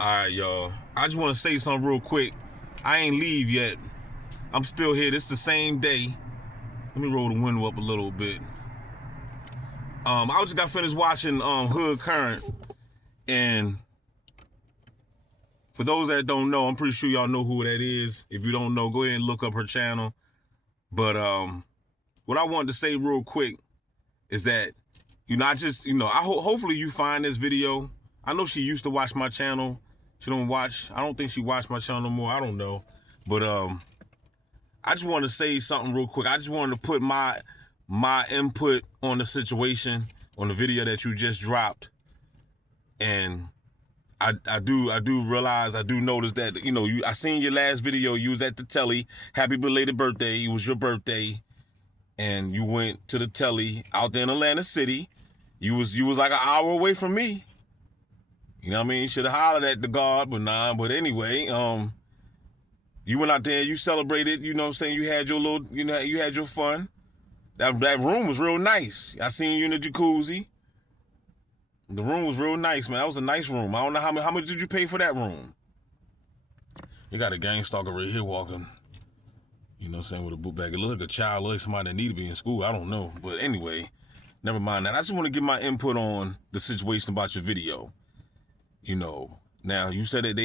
All right, y'all. I just want to say something real quick. I ain't leave yet. I'm still here. This is the same day. Let me roll the window up a little bit. I just got finished watching Hood Current, and for those that don't know, I'm pretty sure y'all know who that is. If you don't know, go ahead and look up her channel. But what I wanted to say real quick is that hopefully you find this video. I know she used to watch my channel. She don't watch. I don't think she watched my channel no more. I don't know. But I just want to say something real quick. I just wanted to put my input on the situation, on the video that you just dropped. And I do realize, I do notice that, I seen your last video. You was at the telly. Happy belated birthday. It was your birthday. And you went to the telly out there in Atlantic City. You was like an hour away from me. You know what I mean? Should have hollered at the guard, but nah. But anyway, you went out there, you celebrated, you know what I'm saying? You had your little, you had your fun. That room was real nice. I seen you in the jacuzzi. The room was real nice, man. That was a nice room. I don't know how much did you pay for that room? You got a gang stalker right here walking, you know what I'm saying, with a book bag. It looked like a child, like somebody that need to be in school. I don't know. But anyway, never mind that. I just want to get my input on the situation about your video. Now you said that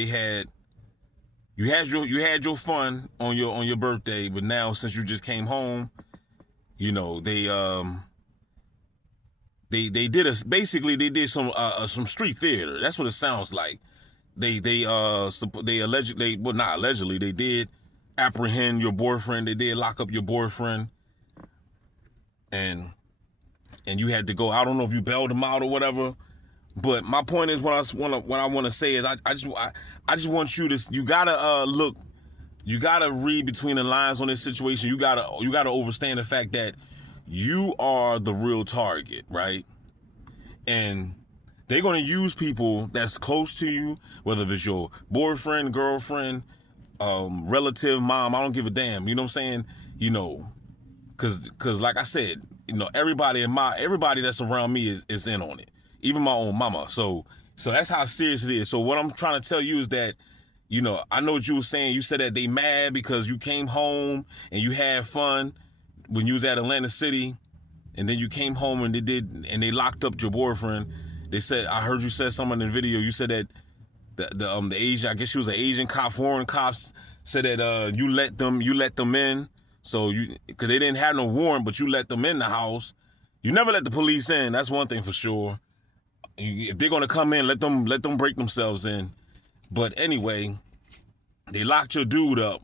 you had your fun on your birthday, but now since you just came home, they did some street theater. That's what it sounds like. They allegedly, well, not allegedly, they did apprehend your boyfriend. They did lock up your boyfriend, and you had to go. I don't know if you bailed him out or whatever. But my point is, what I want to say is, I just want you to, you gotta read between the lines on this situation. You gotta understand the fact that you are the real target, right? And they're gonna use people that's close to you, whether it's your boyfriend, girlfriend, relative, mom. I don't give a damn. You know what I'm saying? Cause like I said, everybody that's around me is in on it. Even my own mama. So that's how serious it is. So what I'm trying to tell you is that, I know what you were saying. You said that they mad because you came home and you had fun when you was at Atlantic City, and then you came home and they locked up your boyfriend. They said, I heard you said something in the video. You said that the Asian, I guess she was an Asian cop, foreign cops, said that you let them in. So because they didn't have no warrant, but you let them in the house. You never let the police in. That's one thing for sure. If they're gonna come in, let them break themselves in. But anyway, they locked your dude up,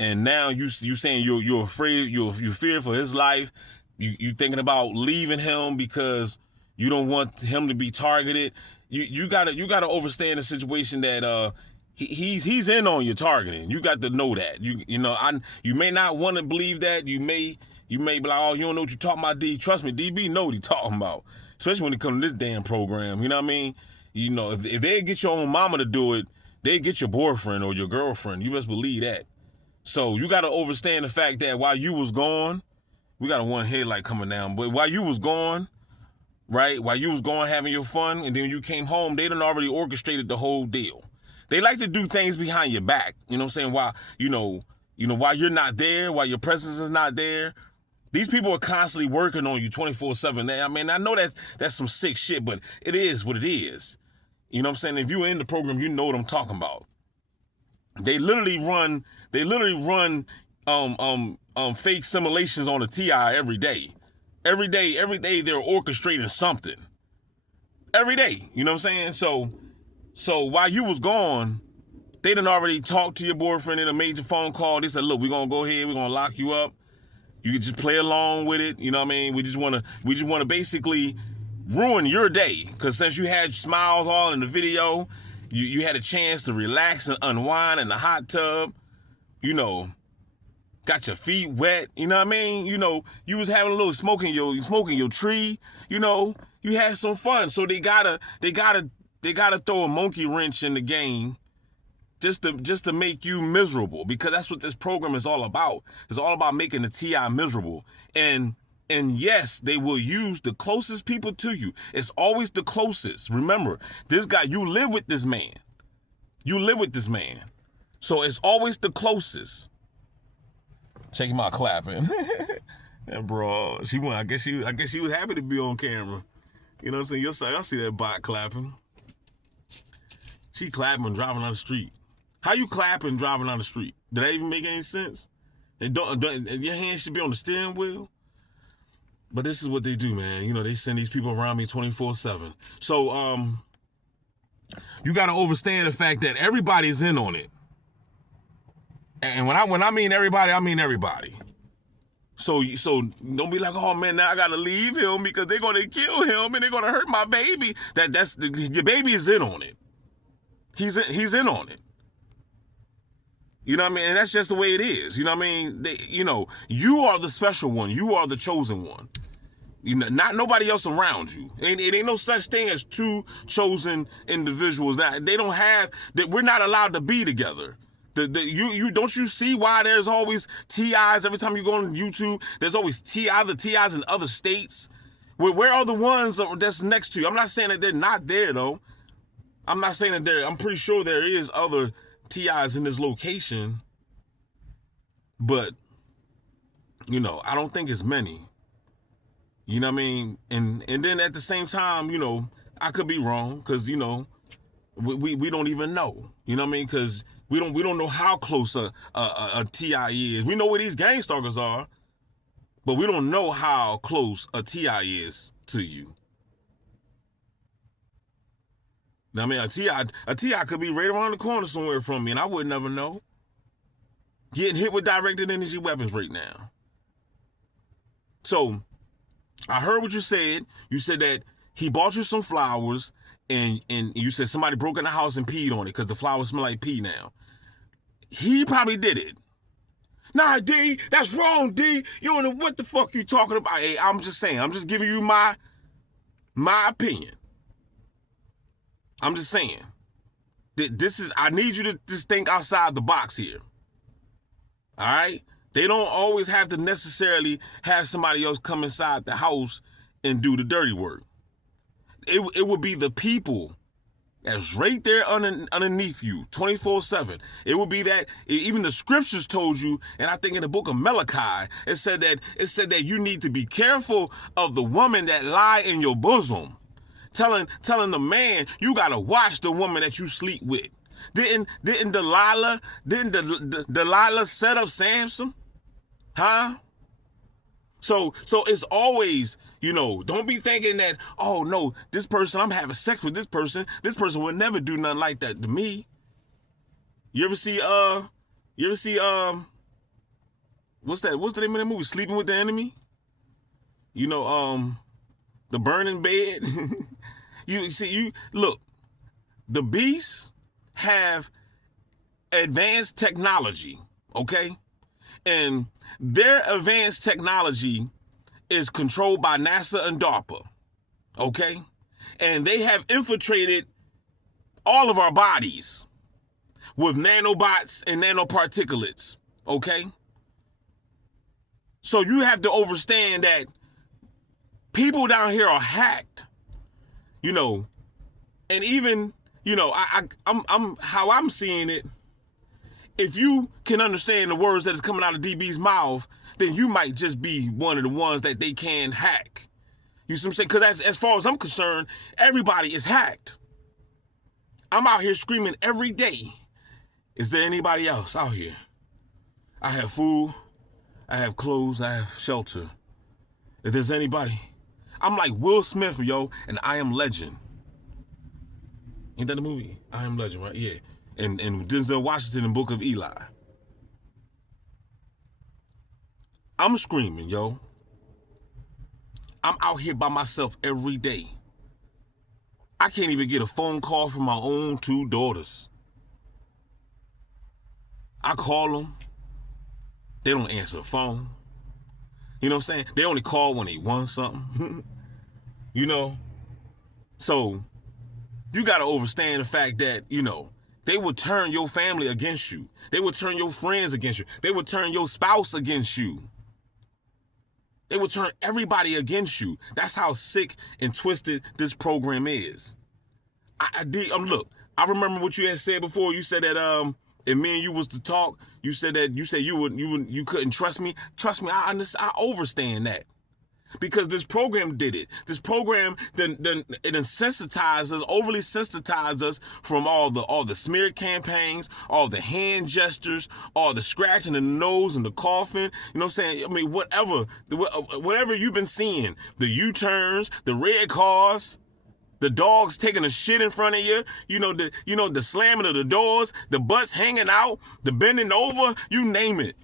and now you saying you're afraid, you fear for his life. You thinking about leaving him because you don't want him to be targeted. You gotta understand the situation that he's in on your targeting. You got to know that. You may not want to believe that. You may be like, oh, you don't know what you're talking about, D. Trust me, DB know what he's talking about. Especially when it comes to this damn program, you know what I mean? If they get your own mama to do it, they get your boyfriend or your girlfriend. You must believe that. So you got to understand the fact that while you was gone, we got a one headlight coming down, but while you was gone, right? While you was gone having your fun, and then you came home, they done already orchestrated the whole deal. They like to do things behind your back. You know what I'm saying? While you're not there, while your presence is not there, these people are constantly working on you 24/7. I mean, I know that's some sick shit, but it is what it is. You know what I'm saying? If you're in the program, you know what I'm talking about. They literally run fake simulations on the TI every day. Every day they're orchestrating something. Every day. You know what I'm saying? So while you was gone, they done already talked to your boyfriend in a major phone call. They said, look, we're gonna go ahead, we're gonna lock you up. You can just play along with it. You know what I mean? We just want to basically ruin your day. Because since you had smiles all in the video, you had a chance to relax and unwind in the hot tub. Got your feet wet. You know what I mean? You was having a little smoking your tree. You had some fun. So they gotta throw a monkey wrench in the game just to make you miserable, because that's what this program is all about. It's all about making the TI miserable. And And yes, they will use the closest people to you. It's always the closest. Remember, this guy, you live with this man. You live with this man. So it's always the closest. Check him out clapping. That bro, she went. I guess she was happy to be on camera. You know what I'm saying? Y'all see that bot clapping. She clapping driving on the street. How you clapping driving on the street? Did that even make any sense? And don't your hands should be on the steering wheel. But this is what they do, man. You know, they send these people around me 24/7. So you got to understand the fact that everybody's in on it. And when I mean everybody, I mean everybody. So don't be like, oh man, now I gotta leave him because they're gonna kill him and they're gonna hurt my baby. Your baby is in on it. He's in on it. You know what I mean? And that's just the way it is. You know what I mean? You are the special one. You are the chosen one. You know, not nobody else around you. It ain't no such thing as two chosen individuals. That they don't have that. We're not allowed to be together. You don't you see why there's always TIs every time you go on YouTube? There's always the TIs in other states. Where are the ones that's next to you? I'm not saying that they're not there though. I'm not saying that I'm pretty sure there is other TIs in this location, but I don't think it's many. You know what I mean? And then at the same time, I could be wrong because we don't even know. You know what I mean? Because we don't know how close a TI is. We know where these gang stalkers are, but we don't know how close a TI is to you. Now, I mean, a TI could be right around the corner somewhere from me, and I would never know. Getting hit with directed energy weapons right now. So, I heard what you said. You said that he bought you some flowers, and you said somebody broke in the house and peed on it because the flowers smell like pee now. He probably did it. Nah, D, that's wrong, D. You don't know what the fuck you talking about. Hey, I'm just saying. I'm just giving you my opinion. I'm just saying. I need you to just think outside the box here. All right? They don't always have to necessarily have somebody else come inside the house and do the dirty work. It would be the people that's right there underneath you, 24/7. It would be that even the scriptures told you, and I think in the book of Malachi, it said that you need to be careful of the woman that lie in your bosom. Telling the man you gotta watch the woman that you sleep with. Didn't Delilah set up Samson? Huh? So it's always, don't be thinking that, oh no, this person, I'm having sex with this person would never do nothing like that to me. You ever see what's the name of that movie? Sleeping with the Enemy? The Burning Bed. Look, the beasts have advanced technology, okay? And their advanced technology is controlled by NASA and DARPA, okay? And they have infiltrated all of our bodies with nanobots and nanoparticulates, okay? So you have to understand that people down here are hacked, and even, I'm how I'm seeing it. If you can understand the words that is coming out of DB's mouth, then you might just be one of the ones that they can hack. You see what I'm saying? Because as far as I'm concerned, everybody is hacked. I'm out here screaming every day. Is there anybody else out here? I have food, I have clothes, I have shelter. If there's anybody, I'm like Will Smith, yo, and I Am Legend. Ain't that the movie? I Am Legend, right? Yeah. And Denzel Washington in Book of Eli. I'm screaming, yo. I'm out here by myself every day. I can't even get a phone call from my own 2 daughters. I call them. They don't answer the phone. You know what I'm saying? They only call when they want something. So you got to understand the fact that, they would turn your family against you. They would turn your friends against you. They would turn your spouse against you. They will turn everybody against you. That's how sick and twisted this program is. Look, I remember what you had said before. You said that if me and you was to talk, you said you couldn't trust me. Trust me, I overstand that. Because this program did it. This program then it insensitized us, overly sensitized us from all the smear campaigns, all the hand gestures, all the scratching in the nose and the coughing. You know what I'm saying? I mean, whatever you've been seeing, the U-turns, the red cars, the dogs taking a shit in front of you, the slamming of the doors, the butts hanging out, the bending over, you name it.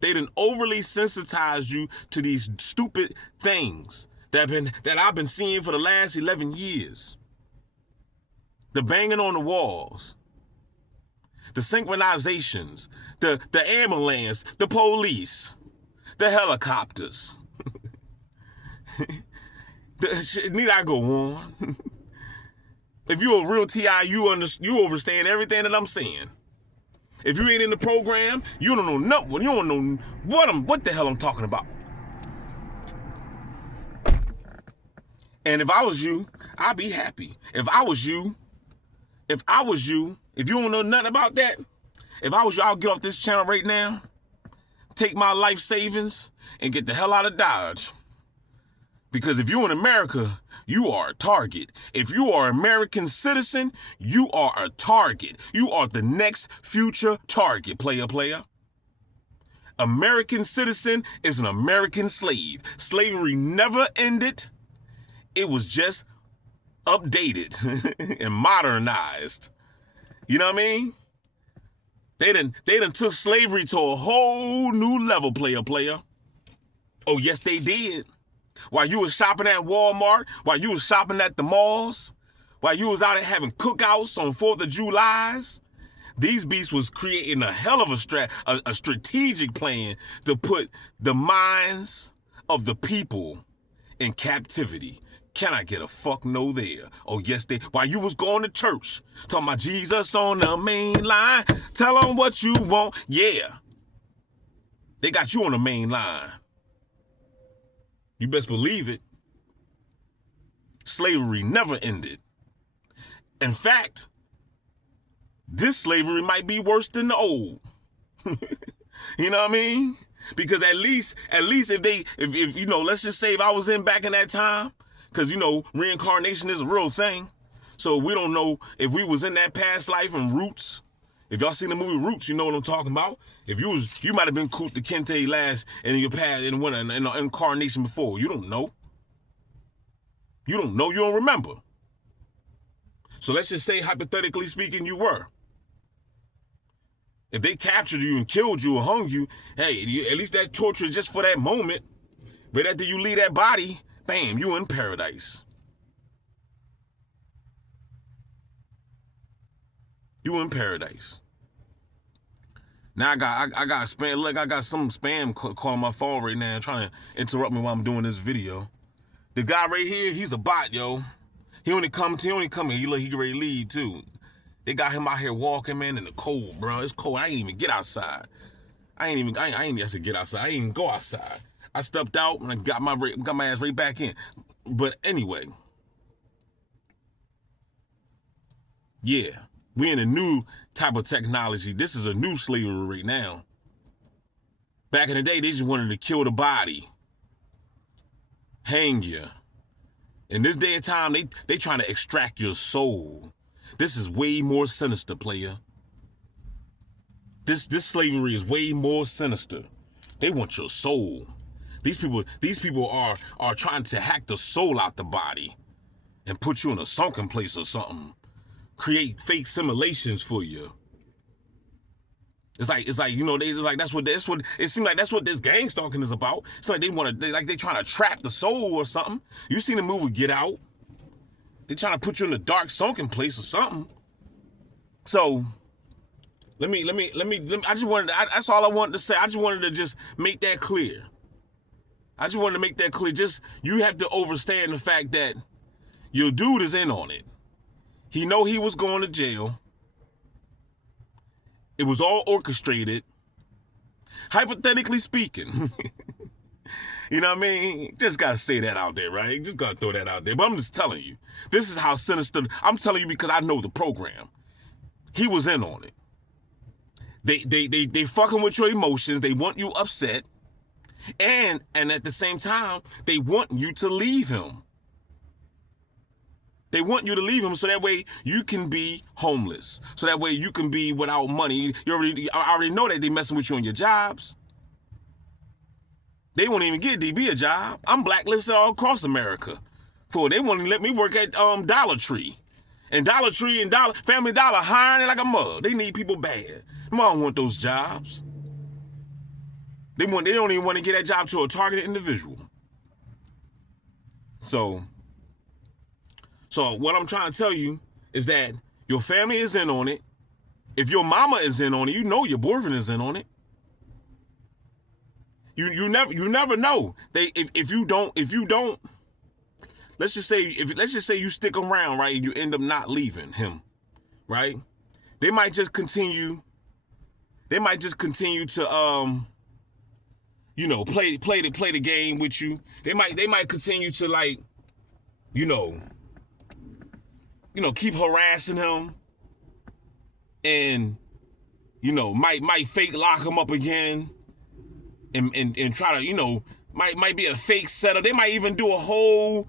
They done overly sensitized you to these stupid things that I've been seeing for the last 11 years. The banging on the walls, the synchronizations, the ambulance, the police, the helicopters. Need I go on? If you're a real TI, you understand everything that I'm saying. If you ain't in the program, you don't know nothing. You don't know what the hell I'm talking about. And if I was you, I'd be happy. If I was you, if you don't know nothing about that, if I was you, I'll get off this channel right now, take my life savings, and get the hell out of Dodge. Because if you're in America, you are a target. If you are an American citizen, you are a target. You are the next future target, player. American citizen is an American slave. Slavery never ended. It was just updated and modernized. You know what I mean? They done took slavery to a whole new level, player. Oh, yes, they did. While you was shopping at Walmart, while you was shopping at the malls, while you was out there having cookouts on 4th of July's, these beasts was creating a hell of a strategic plan to put the minds of the people in captivity. Can I get a fuck no there? Oh, yes, they. While you was going to church, talking about Jesus on the main line, tell them what you want. Yeah. They got you on the main line. You best believe it. Slavery never ended. In fact, this slavery might be worse than the old. You know what I mean? Because at least if let's just say if I was back in that time, because reincarnation is a real thing. So we don't know if we was in that past life and Roots. If y'all seen the movie Roots, you know what I'm talking about. If you might have been Kunta Kinte last in your past in an incarnation before. You don't know. You don't remember. So let's just say, hypothetically speaking, you were. If they captured you and killed you or hung you, hey, at least that torture is just for that moment. But after you leave that body, bam, you in paradise. You in paradise. Now I got spam. Look, I got some spam calling my phone right now, trying to interrupt me while I'm doing this video. The guy right here, he's a bot, yo. He only come here. He ready to leave too. They got him out here walking, man, in the cold, bro. It's cold. I ain't even get outside. I ain't have to get outside. I ain't even go outside. I stepped out and I got my ass right back in. But anyway, yeah, we in a new type of technology. This is a new slavery right now. Back in the day, they just wanted to kill the body, hang you. In this day and time, they trying to extract your soul. This is way more sinister, player. This slavery is way more sinister. They want your soul. These people are trying to hack the soul out the body and put you in a sunken place or something. Create fake simulations for you. It's like that's what it seems like. That's what this gang stalking is about. It's like they trying to trap the soul or something. You seen the movie Get Out? They trying to put you in a dark sunken place or something. So let me. I just wanted. That's all I wanted to say. I just wanted to just make that clear. Just you have to understand the fact that your dude is in on it. He know he was going to jail. It was all orchestrated. Hypothetically speaking, You know what I mean? Just gotta say that out there, right? Just gotta throw that out there. But I'm just telling you, this is how sinister. I'm telling you because I know the program. He was in on it. They fucking with your emotions. They want you upset, and at the same time, they want you to leave him. They want you to leave him so that way you can be homeless. So that way you can be without money. I already know that they messing with you on your jobs. They won't even get DB a job. I'm blacklisted all across America. They won't even let me work at Dollar Tree. And Dollar Tree and Family Dollar hiring it like a mug. They need people bad. Them all want those jobs. They don't even want to get that job to a targeted individual. So what I'm trying to tell you is that your family is in on it. If your mama is in on it, you know your boyfriend is in on it. You never know. If you don't, let's just say you stick around, right, and you end up not leaving him, right? They might just continue to play the game with you. They might continue to like, keep harassing him, and might fake lock him up again, and try to might be a fake setup. They might even do a whole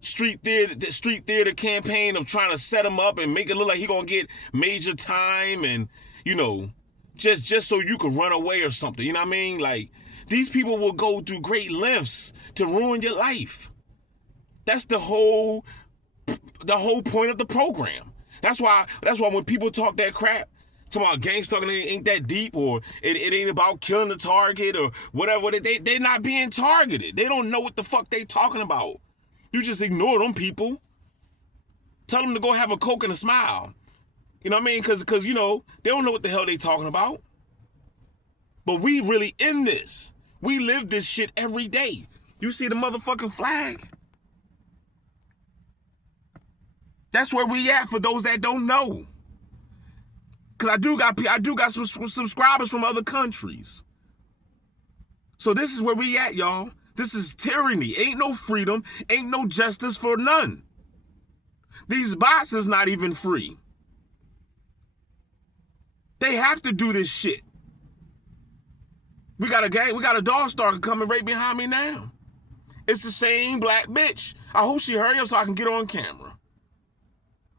street theater campaign of trying to set him up and make it look like he gonna get major time, and just so you can run away or something. You know what I mean? Like, these people will go through great lengths to ruin your life. That's the whole point of the program. That's why when people talk that crap, talking about gang stalking ain't that deep, or it ain't about killing the target or whatever, they're not being targeted. They don't know what the fuck they talking about. You just ignore them people. Tell them to go have a Coke and a smile. You know what I mean? Because they don't know what the hell they talking about. But we really in this. We live this shit every day. You see the motherfucking flag? That's where we at for those that don't know. Cause I do got some subscribers from other countries. So this is where we at, y'all. This is tyranny. Ain't no freedom. Ain't no justice for none. These bots is not even free. They have to do this shit. We got a dog stalker coming right behind me now. It's the same black bitch. I hope she hurry up so I can get on camera.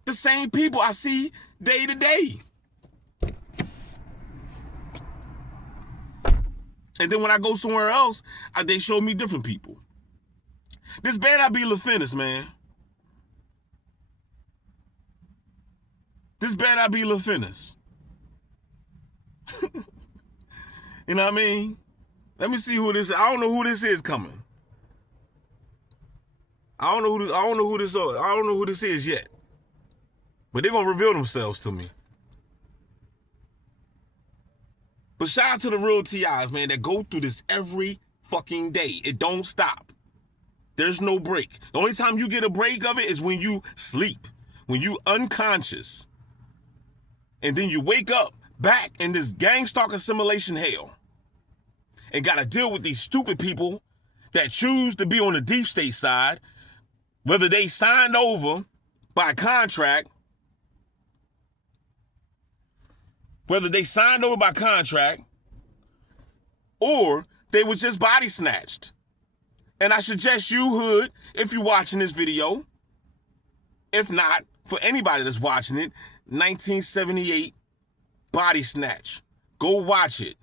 The same people I see day to day. And then when I go somewhere else, they show me different people. This better not be LaFinnis, man. This better not be LaFinnis. You know what I mean? Let me see who this is. I don't know who this is coming. I don't know who this is yet. But they're gonna reveal themselves to me. But shout out to the real TIs, man, that go through this every fucking day. It don't stop. There's no break. The only time you get a break of it is when you sleep, when you unconscious. And then you wake up back in this gang stalker simulation hell and got to deal with these stupid people that choose to be on the deep state side, whether they signed over by contract, or they were just body snatched. And I suggest you, Hood, if you're watching this video, if not, for anybody that's watching it, 1978 body snatch. Go watch it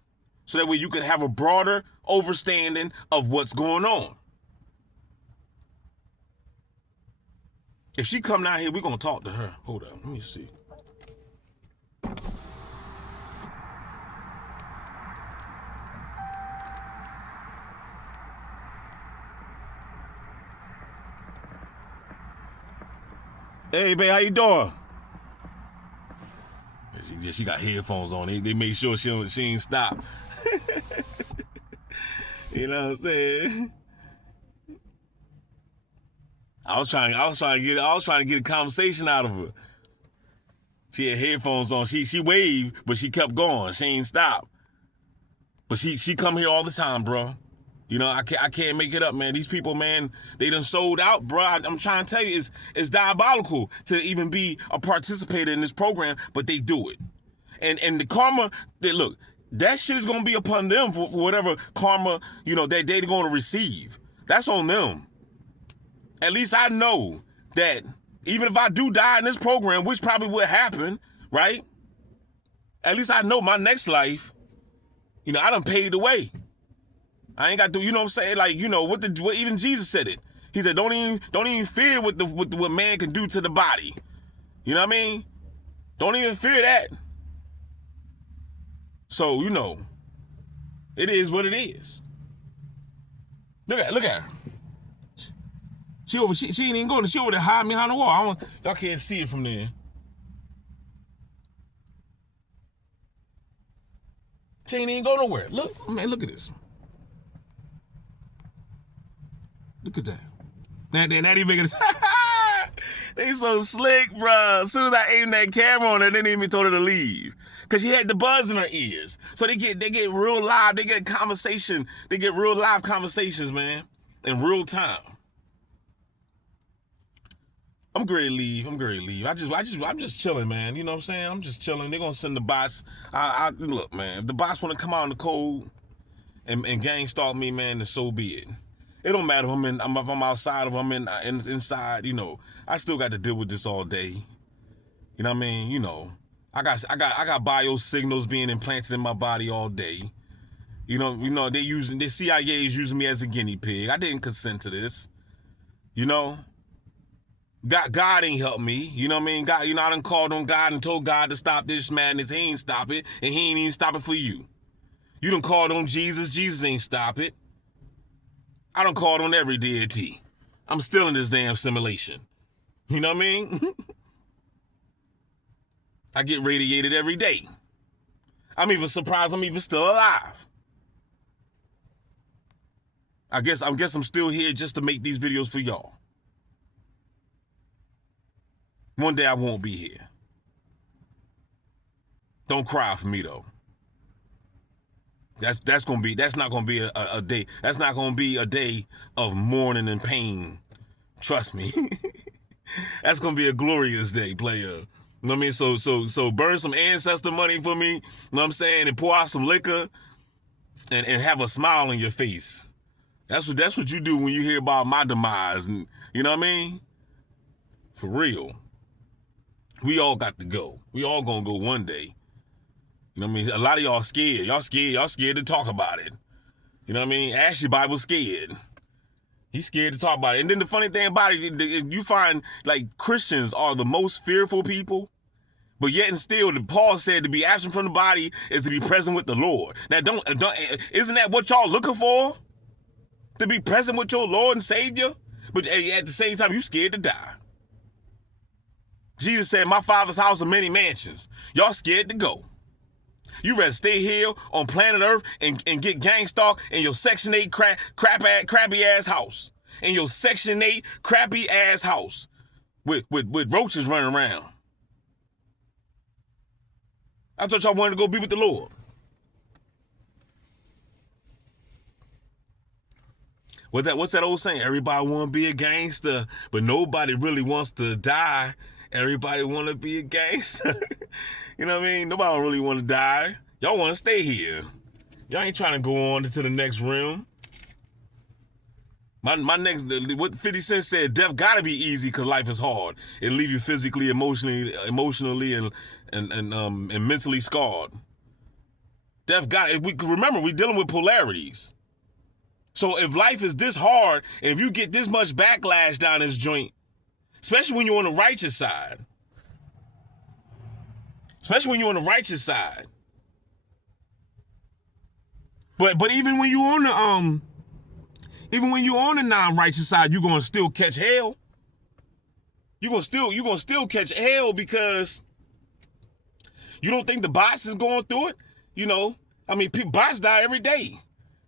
so that way you can have a broader understanding of what's going on. If she come down here, we're going to talk to her. Hold up, let me see. Hey, babe, how you doing? She got headphones on. They made sure she ain't stop. You know what I'm saying? I was trying to get a conversation out of her. She had headphones on. She waved, but she kept going. She ain't stopped. But she come here all the time, bro. You know, I can't make it up, man. These people, man, they done sold out, bro. I'm trying to tell you, it's diabolical to even be a participator in this program, but they do it. And the karma, look, that shit is gonna be upon them for whatever karma, you know, that they're gonna receive. That's on them. At least I know that even if I do die in this program, which probably would happen, right? At least I know my next life, you know, I done paid the way. I ain't got to, you know what I'm saying? Like, you know, what even Jesus said it. He said, don't even fear what man can do to the body. You know what I mean? Don't even fear that. So, you know, it is what it is. Look at her. She ain't even going. She over there hiding behind the wall. Y'all can't see it from there. She ain't even go nowhere. Look, man, look at this. Look at that. Not even making They so slick, bro. As soon as I aimed that camera on her, they didn't even told her to leave. Cause she had the buzz in her ears. So they get real live, they get conversation, they get real live conversations, man. In real time. I'm great to leave. I'm just chilling, man. You know what I'm saying? I'm just chilling. They're gonna send the bots. Look, man, if the bots wanna come out in the cold and gang stalk me, man, then so be it. It don't matter if I'm outside, if I'm inside, you know. I still got to deal with this all day. You know what I mean? You know, I got bio signals being implanted in my body all day. You know, the CIA is using me as a guinea pig. I didn't consent to this. You know? God ain't helped me. You know what I mean? God, you know, I done called on God and told God to stop this madness. He ain't stop it, and he ain't even stop it for you. You done called on Jesus. Jesus ain't stop it. I done called on every deity. I'm still in this damn simulation. You know what I mean? I get radiated every day. I'm even surprised I'm even still alive. I guess I'm still here just to make these videos for y'all. One day I won't be here. Don't cry for me though. That's not gonna be a day. That's not gonna be a day of mourning and pain. Trust me. That's gonna be a glorious day, player. You know what I mean? So burn some ancestor money for me. You know what I'm saying? And pour out some liquor and have a smile on your face. That's what you do when you hear about my demise. And you know what I mean? For real. We all got to go. We all gonna go one day. You know what I mean? A lot of y'all scared. Y'all scared to talk about it. You know what I mean? Ashley Bible's scared. He's scared to talk about it. And then the funny thing about it, you find like Christians are the most fearful people, but yet and still, Paul said to be absent from the body is to be present with the Lord. Now, isn't that what y'all looking for? To be present with your Lord and Savior? But at the same time, you scared to die. Jesus said, my Father's house are many mansions. Y'all scared to go. You rather stay here on planet Earth and get gang stalked in your Section 8 crappy ass house. In your Section 8 crappy ass house with roaches running around. I thought y'all wanted to go be with the Lord. What's that old saying? Everybody want to be a gangster, but nobody really wants to die. Everybody want to be a gangster. You know what I mean? Nobody really want to die. Y'all want to stay here. Y'all ain't trying to go on to the next realm. My next, what 50 Cent said, death gotta be easy because life is hard. It'll leave you physically, emotionally, and mentally scarred. Death remember, we're dealing with polarities. So if life is this hard, and if you get this much backlash down this joint, especially when you're on the righteous side, But even when you on the non-righteous side, you're gonna still catch hell. You're gonna still catch hell because you don't think the bots is going through it. You know, I mean, bots die every day.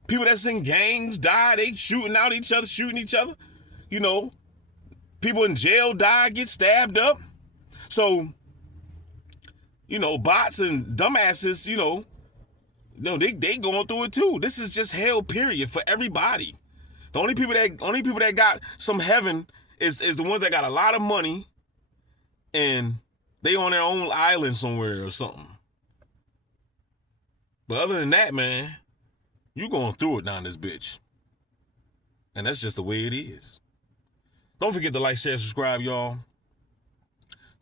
People that's in gangs die. They shooting each other. You know, people in jail die, get stabbed up. So, you know, bots and dumbasses, you know, No, they going through it too. This is just hell, period, for everybody. The only people that got some heaven is the ones that got a lot of money and they on their own island somewhere or something. But other than that, man, you going through it down this bitch. And that's just the way it is. Don't forget to like, share, subscribe, y'all.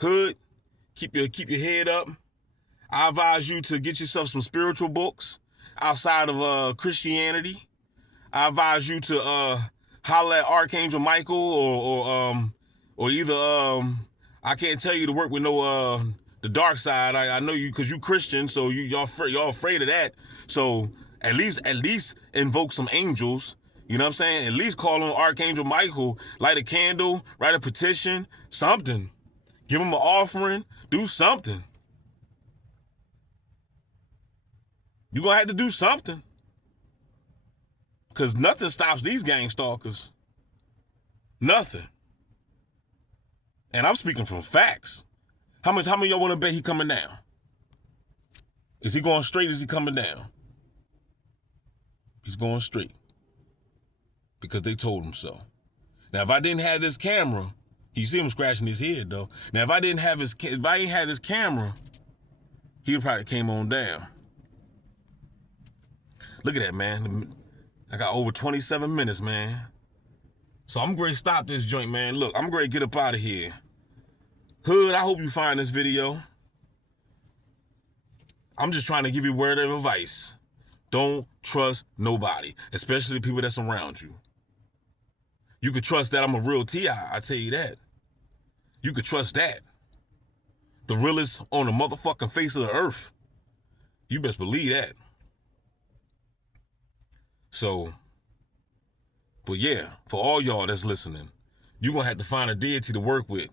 Hood, keep your head up. I advise you to get yourself some spiritual books outside of Christianity. I advise you to holler at Archangel Michael or either I can't tell you to work with no the dark side. I know you because you Christian, so y'all afraid of that. So at least invoke some angels. You know what I'm saying? At least call on Archangel Michael, light a candle, write a petition, something. Give him an offering, do something. You're going to have to do something. Because nothing stops these gang stalkers. Nothing. And I'm speaking from facts. How many of y'all want to bet he coming down? Is he going straight or is he coming down? He's going straight. Because they told him so. Now, if I didn't have this camera, you see him scratching his head, though. Now, if I ain't had this camera, he would probably came on down. Look at that, man. I got over 27 minutes, man. So I'm going to stop this joint, man. Look, I'm going to get up out of here. Hood, I hope you find this video. I'm just trying to give you word of advice. Don't trust nobody, especially the people that's around you. You could trust that I'm a real T.I., I tell you that. You could trust that. The realest on the motherfucking face of the earth. You best believe that. So, but yeah, for all y'all that's listening, you're going to have to find a deity to work with.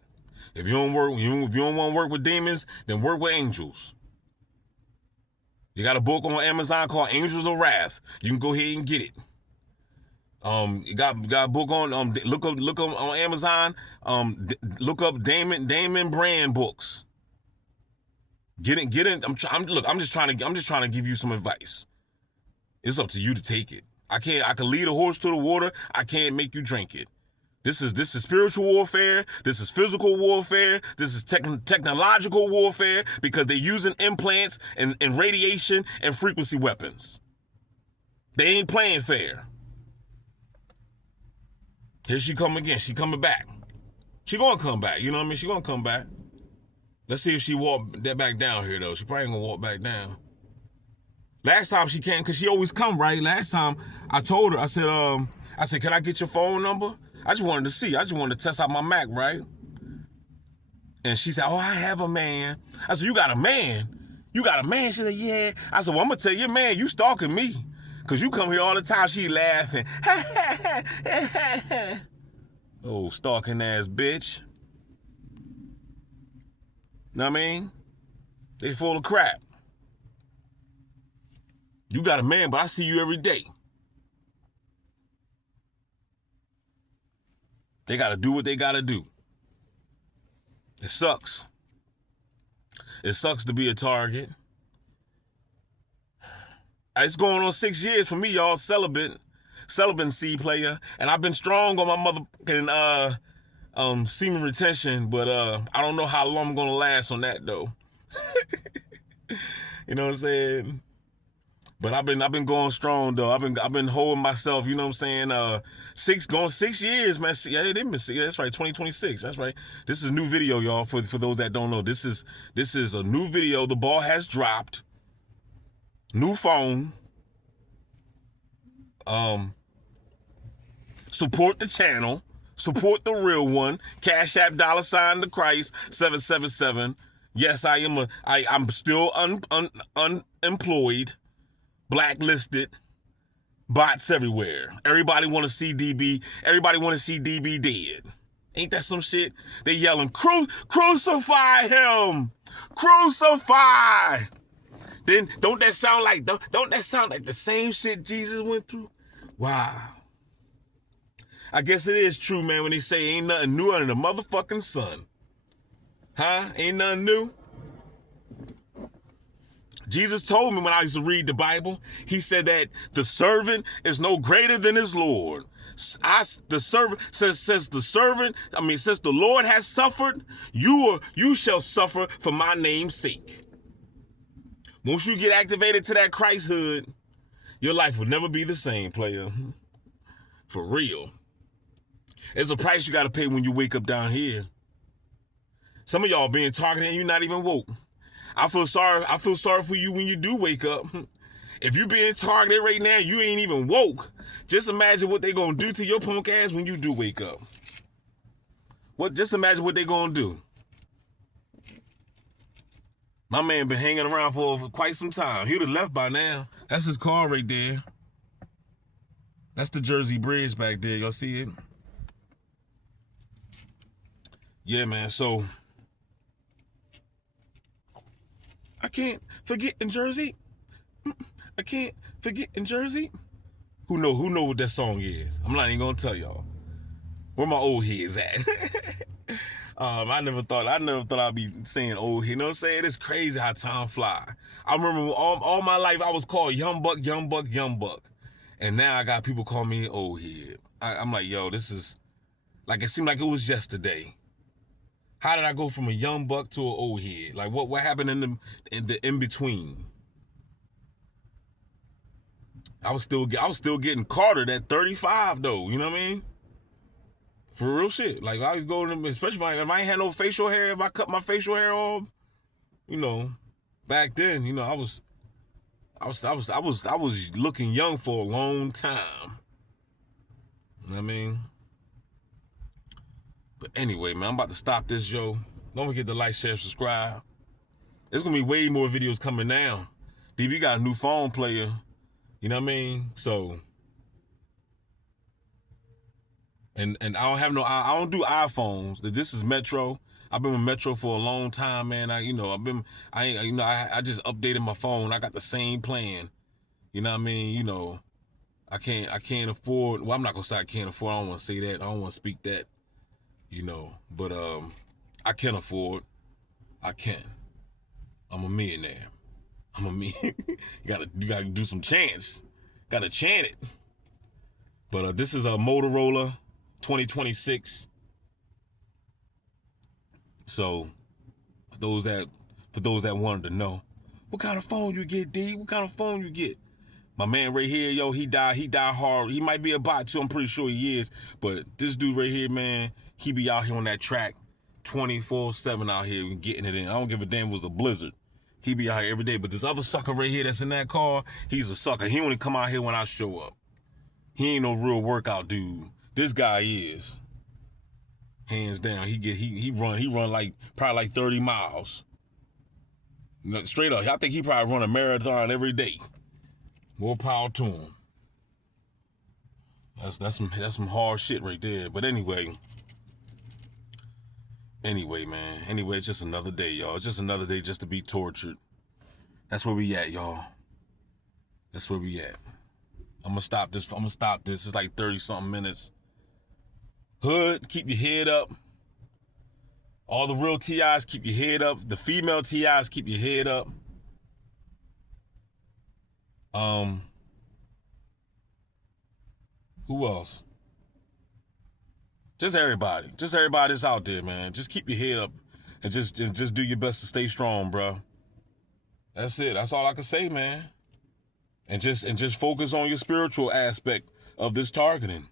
If you don't want to work with demons, then work with angels. You got a book on Amazon called Angels of Wrath. You can go ahead and get it. You got a book on look up on Amazon. Look up Damon Brand books. Get in. I'm just trying to give you some advice. It's up to you to take it. I can lead a horse to the water. I can't make you drink it. This is spiritual warfare. This is physical warfare. This is technological warfare because they're using implants and radiation and frequency weapons. They ain't playing fair. Here she come again. She coming back. She gonna come back. You know what I mean? She gonna come back. Let's see if she walk that back down here though. She probably ain't gonna walk back down. Last time she came, cause she always come, right? Last time I told her, I said, can I get your phone number? I just wanted to see. I just wanted to test out my Mac, right? And she said, oh, I have a man. I said, you got a man? You got a man? She said, yeah. I said, well, I'm gonna tell your man, you stalking me. Cause you come here all the time. She laughing. Oh, stalking ass bitch. Know what I mean? They full of crap. You got a man, but I see you every day. They got to do what they got to do. It sucks. It sucks to be a target. It's going on 6 years for me, y'all. Celibacy player. And I've been strong on my motherfucking semen retention, but I don't know how long I'm going to last on that, though. You know what I'm saying? But I've been going strong though. I've been holding myself. You know what I'm saying? 6 years, man. Yeah, it been 6. Yeah, that's right. 2026. That's right. This is a new video, y'all. For those that don't know, this is a new video. The ball has dropped. New phone. Support the channel. Support the real one. Cash App $ the Christ 777. Yes, I'm still unemployed. Blacklisted, bots everywhere. Everybody want to see DB. Everybody want to see DB dead. Ain't that some shit? They yelling, crucify him, crucify. Then don't that sound like the same shit Jesus went through? Wow. I guess it is true, man, when they say ain't nothing new under the motherfucking sun. Huh? Ain't nothing new? Jesus told me when I used to read the Bible, he said that the servant is no greater than his Lord. Says the Lord has suffered, you shall suffer for my name's sake. Once you get activated to that Christhood, your life will never be the same, player. For real. There's a price you got to pay when you wake up down here. Some of y'all being targeted and you're not even woke. I feel sorry for you when you do wake up. If you being targeted right now, you ain't even woke. Just imagine what they gonna do to your punk ass when you do wake up. Just imagine what they gonna do. My man been hanging around for quite some time. He would have left by now. That's his car right there. That's the Jersey Bridge back there. Y'all see it? Yeah, man. So I can't forget in Jersey. I can't forget in Jersey. Who know what that song is? I'm not even gonna tell y'all. Where my old heads at? I never thought I'd be saying old head. You know what I'm saying? It's crazy how time fly. I remember all my life I was called Young Buck. And now I got people call me old head. I'm like, yo, this is like, it seemed like it was yesterday. How did I go from a young buck to an old head? Like what happened in the in between? I was still getting Cartered at 35 though. You know what I mean? For real shit. Like I was going, especially if I ain't had no facial hair. If I cut my facial hair off, you know, back then, you know, I was looking young for a long time. You know what I mean? But anyway, man, I'm about to stop this, yo. Don't forget to like, share, subscribe. There's gonna be way more videos coming now. DB got a new phone player. You know what I mean? So, and I don't do iPhones. This is Metro. I've been with Metro for a long time, man. I just updated my phone. I got the same plan. You know what I mean? You know, I can't afford. Well, I'm not gonna say I can't afford. I don't want to say that. I don't want to speak that. You know, but I can afford. I can. I'm a millionaire. you gotta do some chants. Gotta chant it. But this is a Motorola 2026. So for those that wanted to know, what kind of phone you get, D? What kind of phone you get? My man right here, yo, he died hard. He might be a bot too, I'm pretty sure he is. But this dude right here, man, he be out here on that track 24/7 out here getting it in. I don't give a damn if it was a blizzard. He be out here every day. But this other sucker right here that's in that car, he's a sucker. He only come out here when I show up. He ain't no real workout dude. This guy is. Hands down. He run like probably like 30 miles. Straight up. I think he probably run a marathon every day. More power to him. That's some hard shit right there. But anyway, man. Anyway, it's just another day, y'all. It's just another day just to be tortured. That's where we at, y'all. That's where we at. I'm gonna stop this. It's like 30-something minutes. Hood, keep your head up. All the real TIs, keep your head up. The female TIs, keep your head up. Who else? Just everybody. Just everybody that's out there, man. Just keep your head up and just do your best to stay strong, bro. That's it. That's all I can say, man. And just focus on your spiritual aspect of this targeting.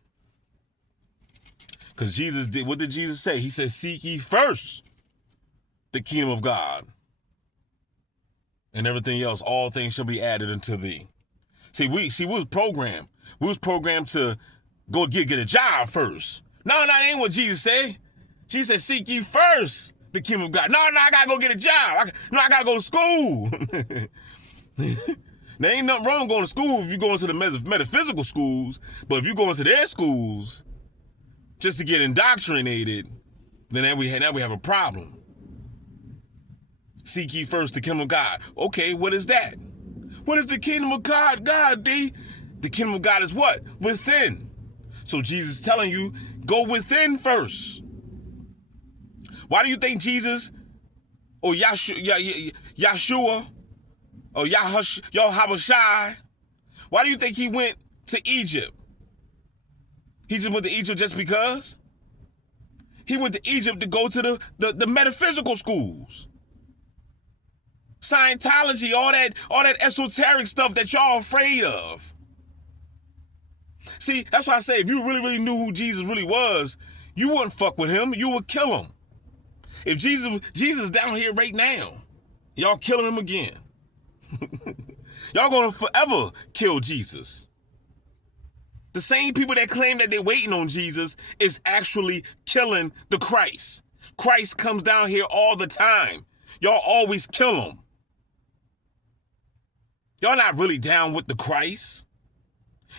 Because what did Jesus say? He said, seek ye first the kingdom of God. And everything else, all things shall be added unto thee. We was programmed. We was programmed to go get a job first. No, that ain't what Jesus said. Jesus said, seek ye first the kingdom of God. No, I gotta go get a job. I gotta go to school. There ain't nothing wrong going to school if you go into the metaphysical schools, but if you go into their schools just to get indoctrinated, then now we have a problem. Seek ye first the kingdom of God. Okay, what is that? What is the kingdom of God? The kingdom of God is what? Within. So Jesus is telling you, go within first. Why do you think Jesus or Yahshua, Oh, Yahushua. Why do you think he went to Egypt? He just went to Egypt just because? He went to Egypt to go to the metaphysical schools. Scientology, all that esoteric stuff that y'all afraid of. See, that's why I say if you really, really knew who Jesus really was, you wouldn't fuck with him. You would kill him. If Jesus down here right now, y'all killing him again. Y'all gonna forever kill Jesus. The same people that claim that they're waiting on Jesus is actually killing the Christ. Christ comes down here all the time. Y'all always kill him. Y'all not really down with the Christ.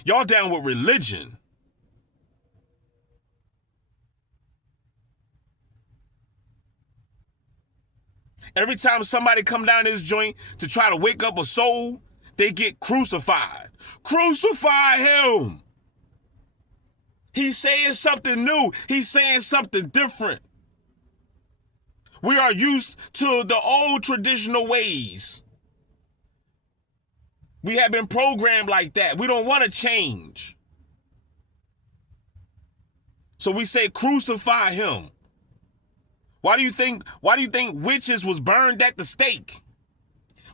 Y'all down with religion. Every time somebody come down this joint to try to wake up a soul, they get crucified. Crucify him. He's saying something new. He's saying something different. We are used to the old traditional ways. We have been programmed like that. We don't want to change. So we say crucify him. Why do you think witches was burned at the stake?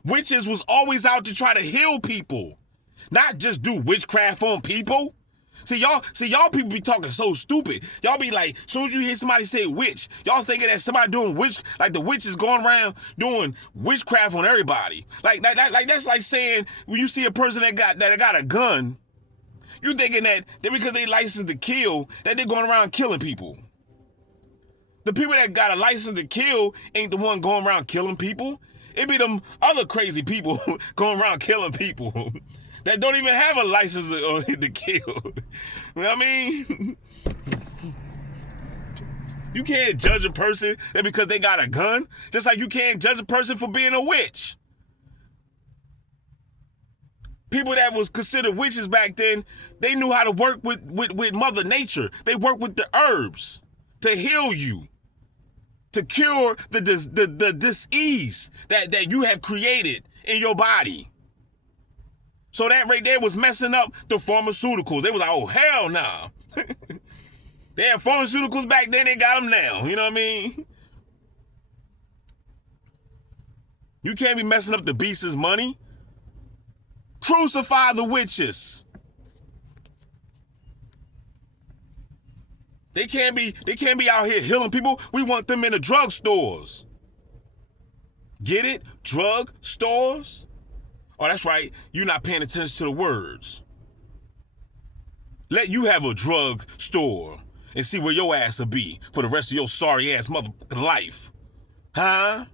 Witches was always out to try to heal people, not just do witchcraft on people. See y'all people be talking so stupid. Y'all be like, as soon as you hear somebody say witch, y'all thinking that somebody doing witch, like the witch is going around doing witchcraft on everybody. Like that's like saying when you see a person that got a gun, you thinking that because they licensed to kill, that they're going around killing people. The people that got a license to kill ain't the one going around killing people. It be them other crazy people going around killing people that don't even have a license to kill. You know what I mean? You can't judge a person that because they got a gun, just like you can't judge a person for being a witch. People that was considered witches back then, they knew how to work with Mother Nature. They worked with the herbs to heal you, to cure the disease that you have created in your body. So that right there was messing up the pharmaceuticals. They was like, oh, hell no. Nah. They had pharmaceuticals back then, they got them now. You know what I mean? You can't be messing up the beast's money. Crucify the witches. They can't be out here healing people. We want them in the drugstores. Get it? Drug stores? Oh, that's right. You're not paying attention to the words. Let you have a drug store and see where your ass will be for the rest of your sorry ass motherfucking life. Huh?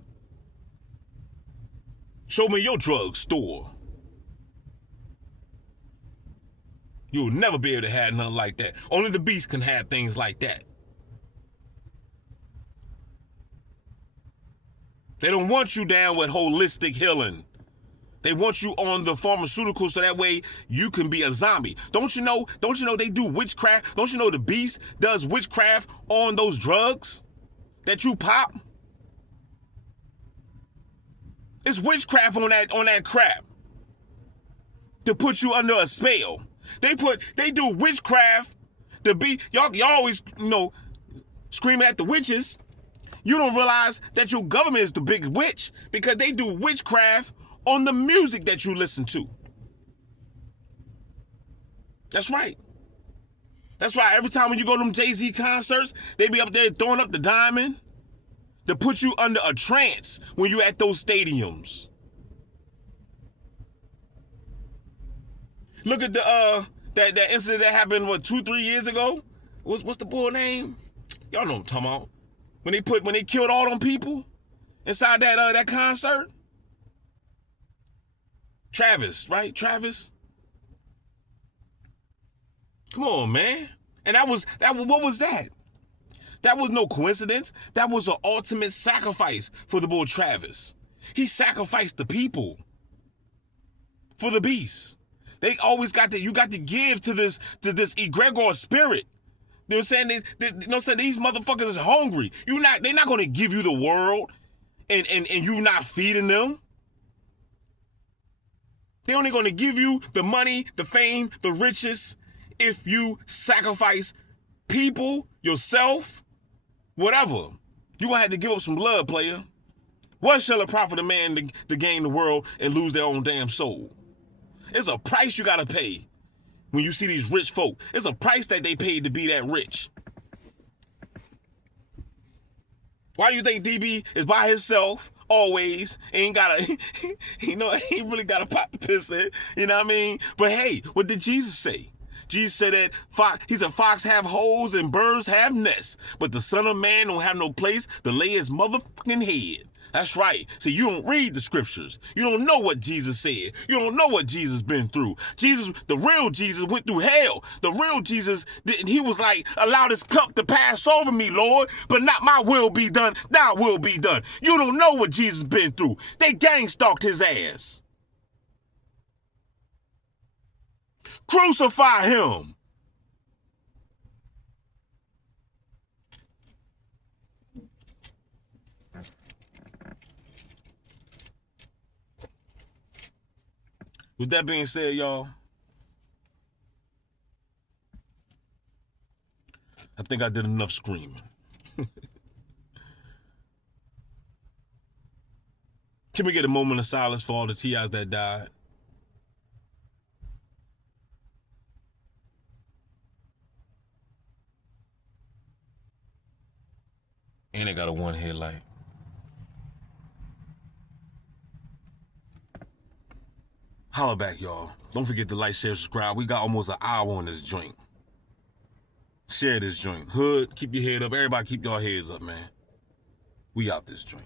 Show me your drug store. You'll never be able to have nothing like that. Only the beast can have things like that. They don't want you down with holistic healing. They want you on the pharmaceuticals so that way you can be a zombie. Don't you know they do witchcraft? Don't you know the beast does witchcraft on those drugs that you pop? It's witchcraft on that crap to put you under a spell. They do witchcraft to be y'all always screaming at the witches. You don't realize that your government is the big witch because they do witchcraft on the music that you listen to. That's right. That's right. Every time when you go to them Jay-Z concerts, they be up there throwing up the diamond to put you under a trance when you at those stadiums. Look at the that incident that happened 2-3 years ago. What's the boy name? Y'all know what I'm talking about. When they killed all them people inside that concert. Travis, right? Travis. Come on, man. And what was that? That was no coincidence. That was an ultimate sacrifice for the boy Travis. He sacrificed the people for the beast. They always you got to give to this egregor spirit. You know what I'm saying? These motherfuckers is hungry. They're not going to give you the world and you not feeding them. He only going to give you the money, the fame, the riches if you sacrifice people, yourself, whatever. You going to have to give up some blood, player. What shall it profit a man to gain the world and lose their own damn soul? It's a price you got to pay when you see these rich folk. It's a price that they paid to be that rich. Why do you think DB is by himself always? Ain't gotta, ain't really gotta pop the piston. You know what I mean? But hey, what did Jesus say? Jesus said that fox have holes and birds have nests, but the Son of Man don't have no place to lay his motherfucking head. That's right. See, you don't read the scriptures. You don't know what Jesus said. You don't know what Jesus been through. Jesus, the real Jesus, went through hell. The real Jesus, he was like, allow this cup to pass over me, Lord, but not my will be done, thy will be done. You don't know what Jesus been through. They gang stalked his ass. Crucify him. With that being said, y'all, I think I did enough screaming. Can we get a moment of silence for all the TIs that died? And they got a one headlight. Holla back, y'all. Don't forget to like, share, subscribe. We got almost an hour on this joint. Share this joint. Hood, keep your head up. Everybody keep your heads up, man. We out this joint.